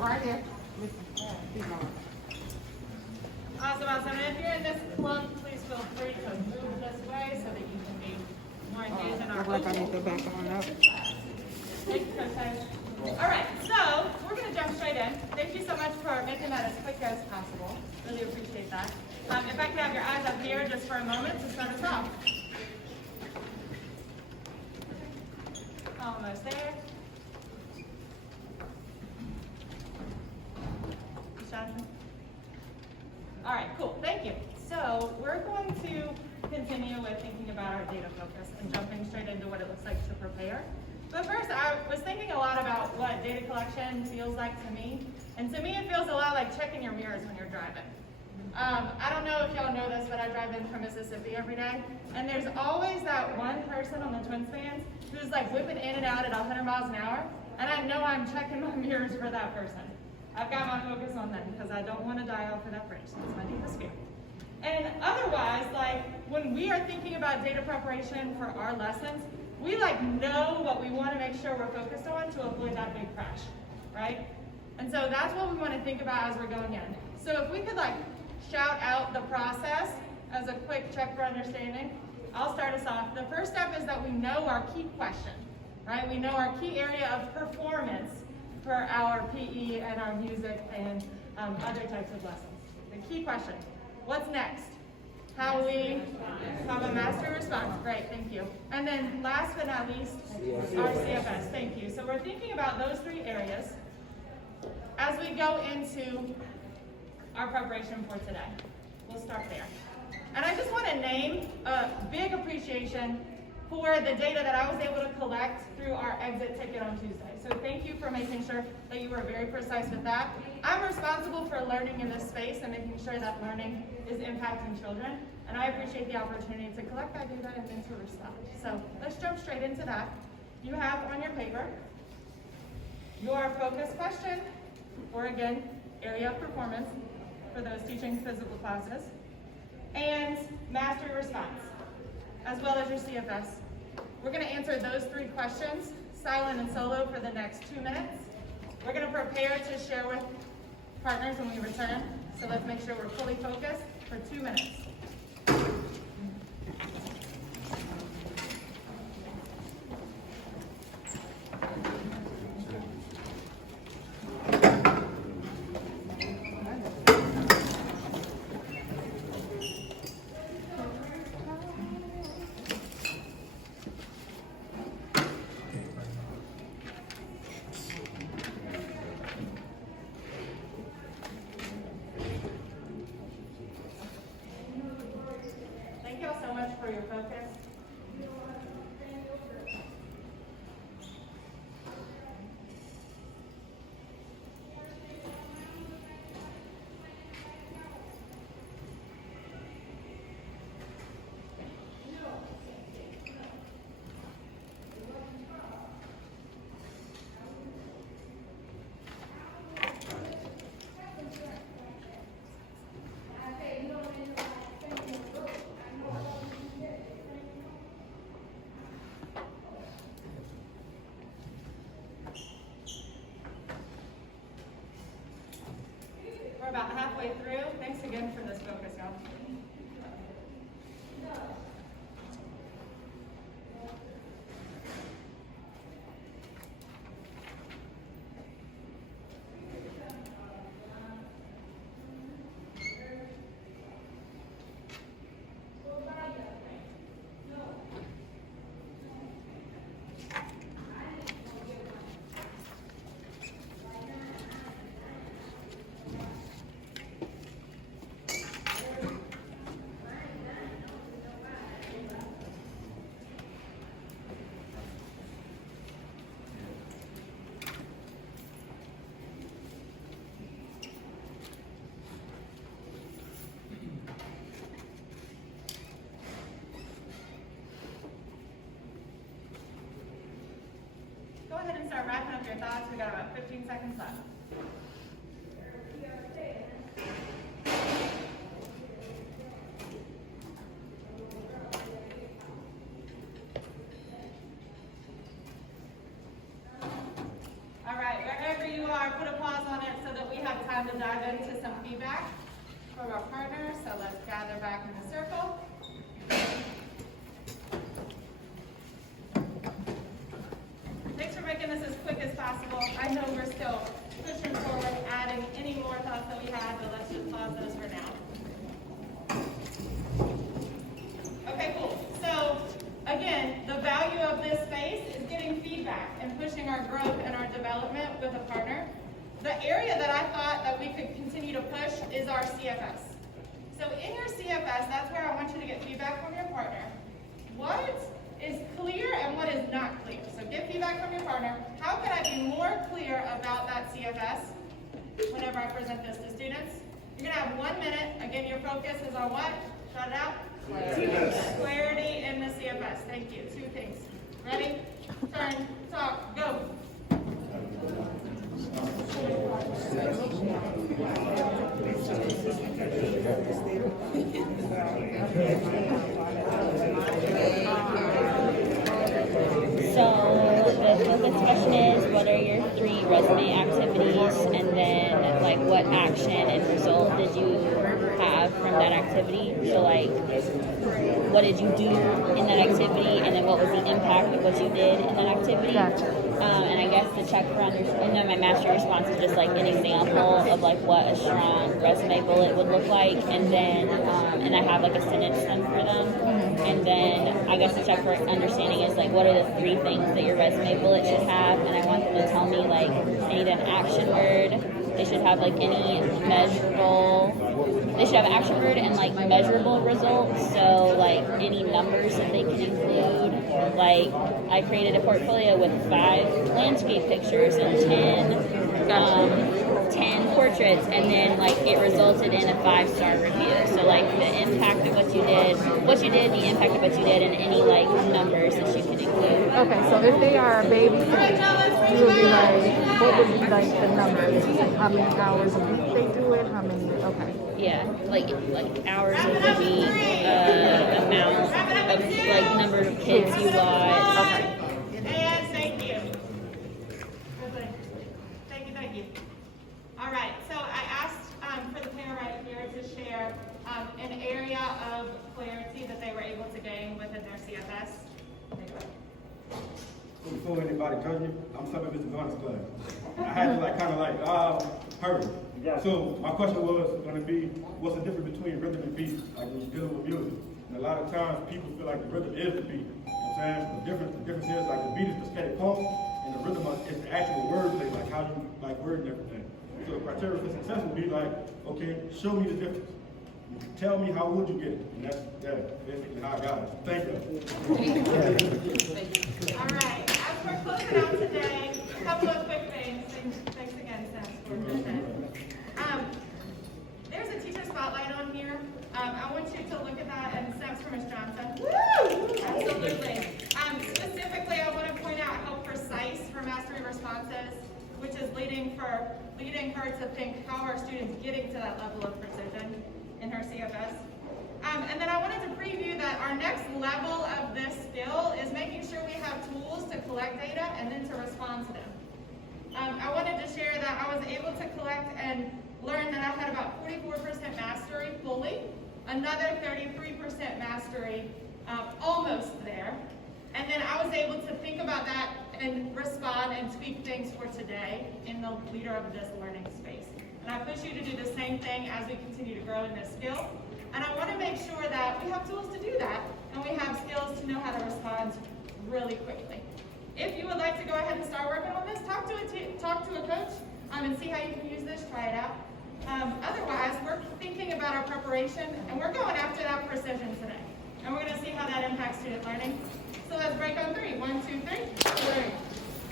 right here. Awesome, awesome. And if you're in this clump, please feel free to move this way so that you can be more engaged in our Look like I need to back on up. Thank you, Coach Tice. All right, so we're going to jump straight in. Thank you so much for making that as quick as possible. Really appreciate that. If I could have your eyes up here just for a moment to start us off. Almost there. Jonathan? All right, cool. Thank you. So we're going to continue with thinking about our data focus and jumping straight into what it looks like to prepare. But first, I was thinking a lot about what data collection feels like to me. And to me, it feels a lot like checking your mirrors when you're driving. I don't know if y'all know this, but I drive in from Mississippi every day. And there's always that one person on the twin spans who's like whipping in and out at 100 miles an hour. And I know I'm checking my mirrors for that person. I've got my focus on them because I don't want to die off of that bridge. That's my deepest fear. And otherwise, like when we are thinking about data preparation for our lessons, we like know what we want to make sure we're focused on to avoid that big crash, right? And so that's what we want to think about as we're going in. So if we could like shout out the process as a quick check for understanding, I'll start us off. The first step is that we know our key question, right? We know our key area of performance for our PE and our music and other types of lessons. The key question, what's next? How we have a master response. Great, thank you. And then last but not least, our CFS. Thank you. So we're thinking about those three areas as we go into our preparation for today. We'll start there. And I just want to name a big appreciation for the data that I was able to collect through our exit ticket on Tuesday. So thank you for making sure that you were very precise with that. I'm responsible for learning in this space and making sure that learning is impacting children. And I appreciate the opportunity to collect that data and then to respond. So let's jump straight into that. You have on your paper your focus question, or again, area of performance for those teaching physical classes, and mastery response, as well as your CFS. We're going to answer those three questions, silent and solo, for the next 2 minutes. We're going to prepare to share with partners when we return, so let's make sure we're fully focused for 2 minutes. For your focus. We're about halfway through. Thanks again for this focus, y'all. Go ahead and start wrapping up your thoughts. We've got about 15 seconds left. All right, wherever you are, put a pause on it. time to dive into some feedback from our partners, so let's gather back in a circle. Thanks for making this as quick as possible. I know we're still pushing forward, adding any more thoughts that we had, but let's just pause those for now. Okay, cool. So again, the value of this space is getting feedback and pushing our growth and our development with a partner. The area that I thought that we could continue to push is our CFS. So in your CFS, that's where I want you to get feedback from your partner. What is clear and what is not clear? So get feedback from your partner. How can I be more clear about that CFS whenever I present this to students? You're gonna have 1 minute. Again, your focus is on what? Shout it out. CFS. Clarity in the CFS. Thank you. 2 things. Ready? Turn. Talk. Go. So the focus question is, what are your 3 resume activities, and then like what action and result did you have from that activity? So like, what did you do in that activity, and then what was the impact of what you did in that activity? Gotcha. And I guess the check for and then my mastery response is just like an example of like what a strong resume bullet would look like, and then and I have like a sentence stem for them, and then I guess the check for understanding is like what are the 3 things that your resume bullet should have, and I want them to tell me like they need an action word. They should have like any measurable. They should have an action word and like measurable results. So like any numbers that they can include. Like I created a portfolio with 5 landscape pictures and 10 portraits, and then like it resulted in a 5-star review. So like the impact of what you did, the impact of what you did, and any like numbers that you can include. Okay, so if they are a baby, you would be like, what would be like the numbers? Like how many hours a week they do it? How many? Okay. Yeah, like hours of the week, amount of like number of kids you watch. Okay. And thank you. Thank you. All right, so I asked for the pair right here to share an area of clarity that they were able to gain within their CFS. Before anybody judge me, I'm stuck in Mr. Garner's class. I had to hurry. So my question was going to be, what's the difference between rhythm and beat, like when you're dealing with music? And a lot of times people feel like the rhythm is the beat. You know what I'm saying? The difference is like the beat is the steady pulse, and the rhythm is the actual wordplay, like how you like word and everything. So the criteria for success would be like, okay, show me the difference. Tell me how would you get it? And that's basically how I got it. Thank you. All right, as we're closing out today, a couple of quick things. Thanks again, Sam, for that. There's a teacher spotlight on here. I want you to look at that, and snaps for Ms. Johnson. Woo! Absolutely. Specifically, I want to point out how precise her mastery response is, which is leading her to think how are students getting to that level of precision in her CFS. And then I wanted to preview that our next level of this skill is making sure we have tools to collect data and then to respond to them. I wanted to share that I was able to collect and learn that I had about 44% mastery fully, another 33% mastery almost there. And then I was able to think about that and respond and tweak things for today in the leader of this learning space. And I push you to do the same thing as we continue to grow in this skill. And I want to make sure that we have tools to do that, and we have skills to know how to respond really quickly. If you would like to go ahead and start working on this, talk to a coach and see how you can use this, try it out. Otherwise, we're thinking about our preparation, and we're going after that precision today. And we're going to see how that impacts student learning. So let's break on 3. 1, 2, 3.